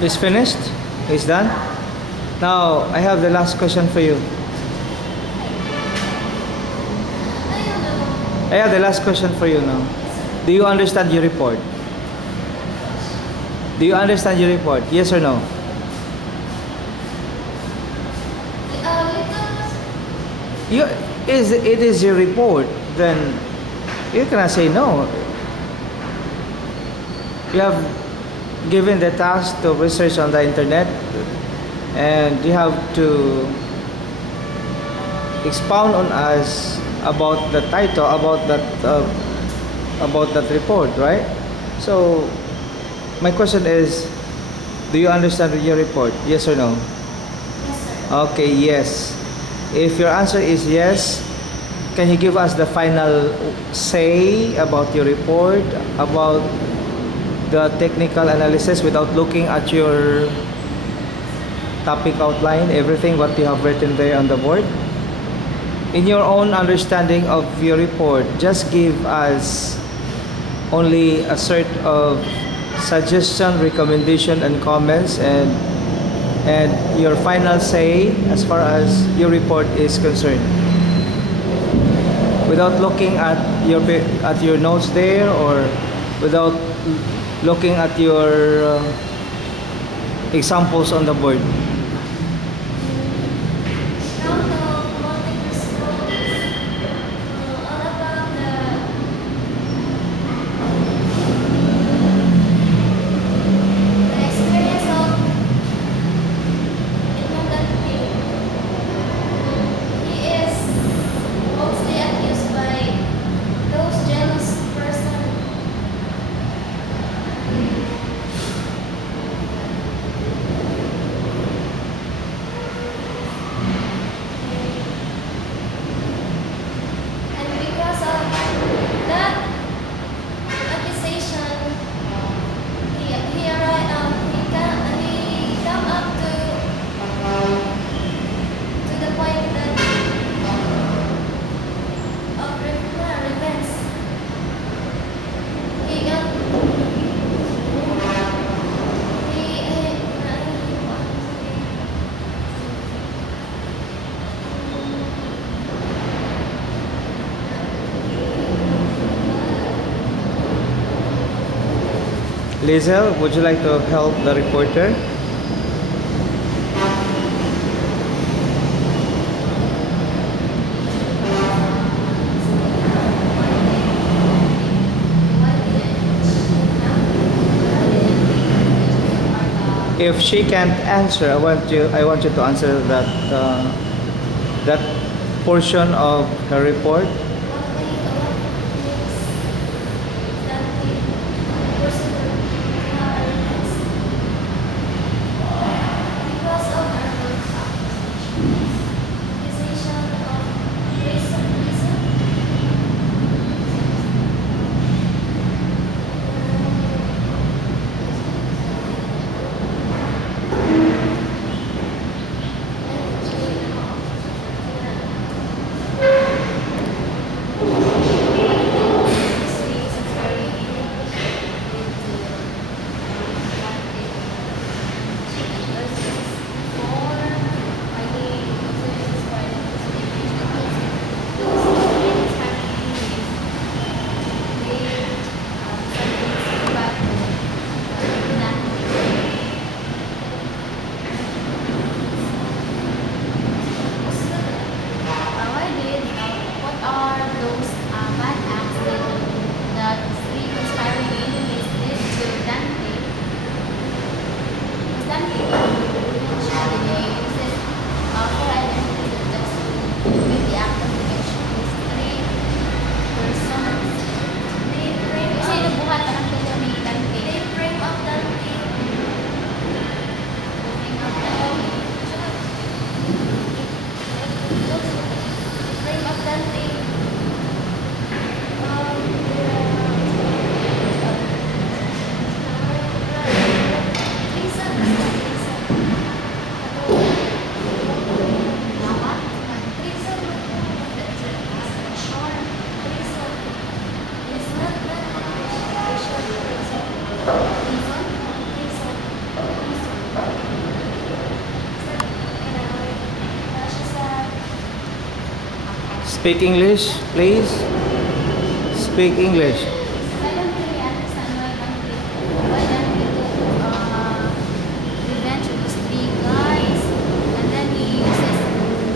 He's finished? He's done? Now, I have the last question for you. I have the last question for you now. Do you understand your report? Do you understand your report? Yes or no? It is your report, then you cannot say no. You have given the task to research on the internet, and you have to expound on us about the title, about that report, right? So my question is, do you understand your report? Yes or no? Yes, sir. Okay, yes. If your answer is yes, can you give us the final say about your report, about the technical analysis without looking at your topic outline, everything what you have written there on the board? In your own understanding of your report, just give us only a sort of suggestion, recommendation, and comments, and your final say as far as your report is concerned, without looking at your notes there, or without looking at your examples on the board. Count of Monte Cristo is all about the experience of Edmond. He is mostly accused by those jealous person. And because of that accusation, he come up to the point that of revenge. He got Lizel, would you like to help the reporter? If she can't answer, I want you to answer that portion of her report. Speak English, please. Speak English. I don't really understand why don't we do revenge of those three guys, and then he uses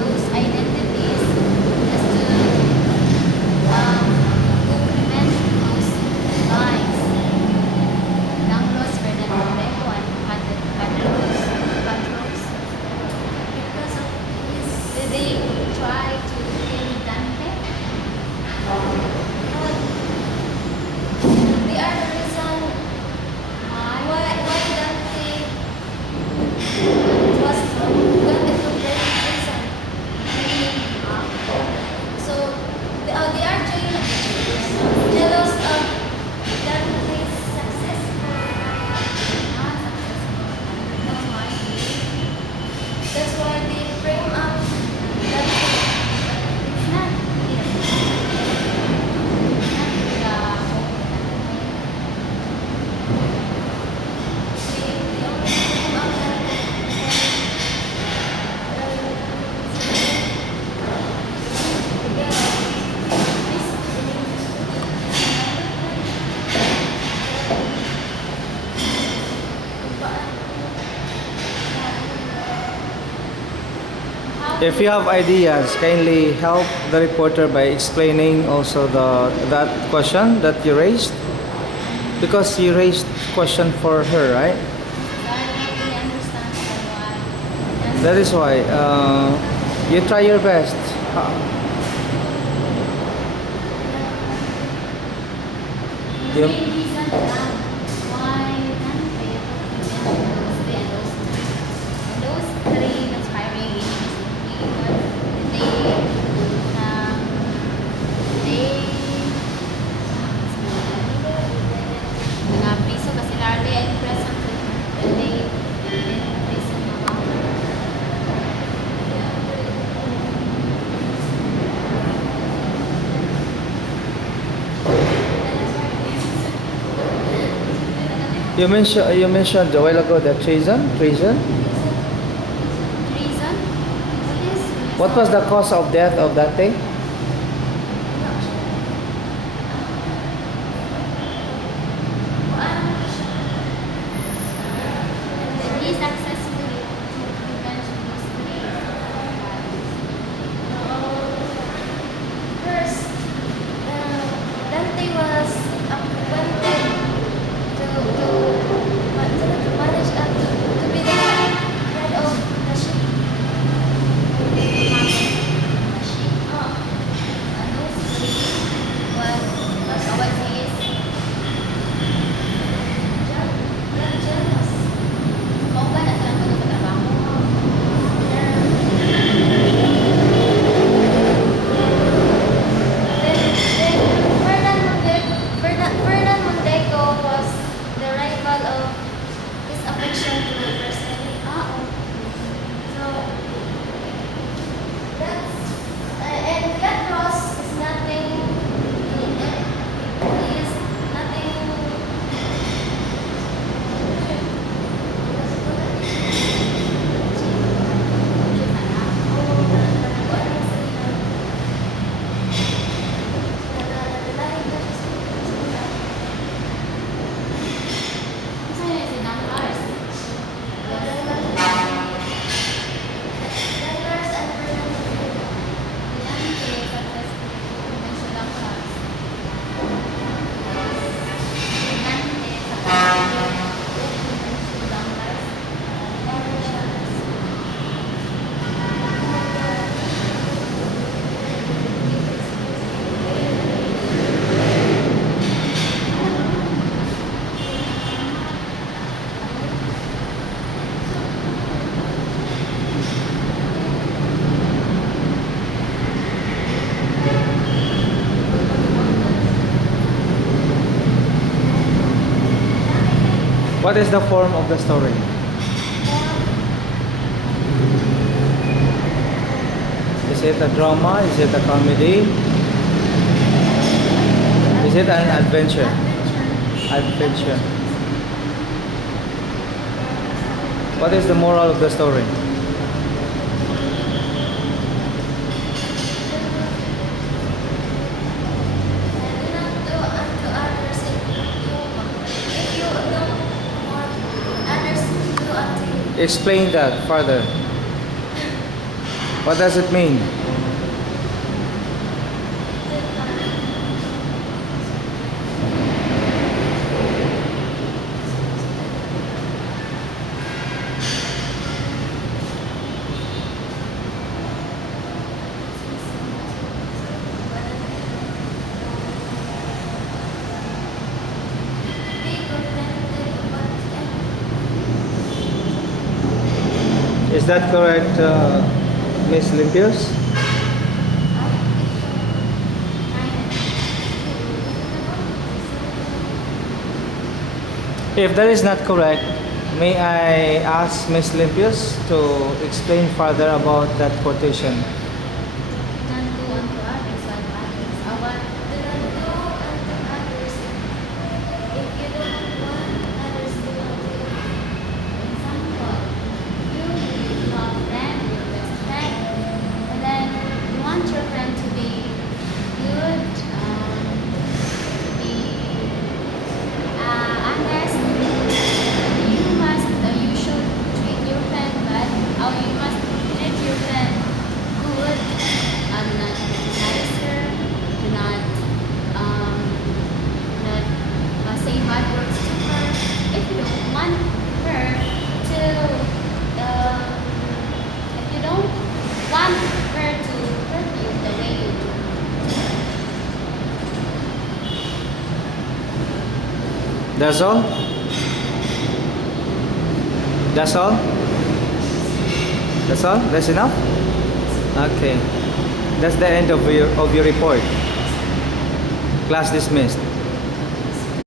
those identities just to go revenge of those guys. Downloads for the Monte and Padros. Because of his, did they try to kill Dante? They are the reason why Dante was Dante from the prison. So they are jealous of Dante's success. Not successful. That's why they frame up Dante. It's not If you have ideas, kindly help the reporter by explaining also that question that you raised, because you raised question for her, right? That is why you try your best. You- You mentioned a while ago that treason. What was the cause of death of that thing? He successfully revenge those three. First, Dante was appointed to manage to be the head of the ship. And those three was what he is. Jealous. Mauban na silang tulog sa trabaho. Fernand Monteco was the rival of his affection to Persephone. So that's and that cross is nothing. Is nothing. What is the form of the story? Is it a drama? Is it a comedy? Is it an adventure? Adventure. What is the moral of the story? Explain that further. What does it mean? Is that correct, Miss Limpios? If that is not correct, may I ask Miss Limpios to explain further about that quotation? Don't do unto others what others. Do not do unto others if you don't want others to do unto you. For example, you love a friend, your best friend, and then you want your friend to be good, to be honest. You should treat your friend bad, or you must treat your friend good. Not nicer, do not say hard words to her. If you don't want her to, if you don't want her to hurt you the way you do. That's all? That's all? That's all? That's enough? Okay. That's the end of your report. Class dismissed.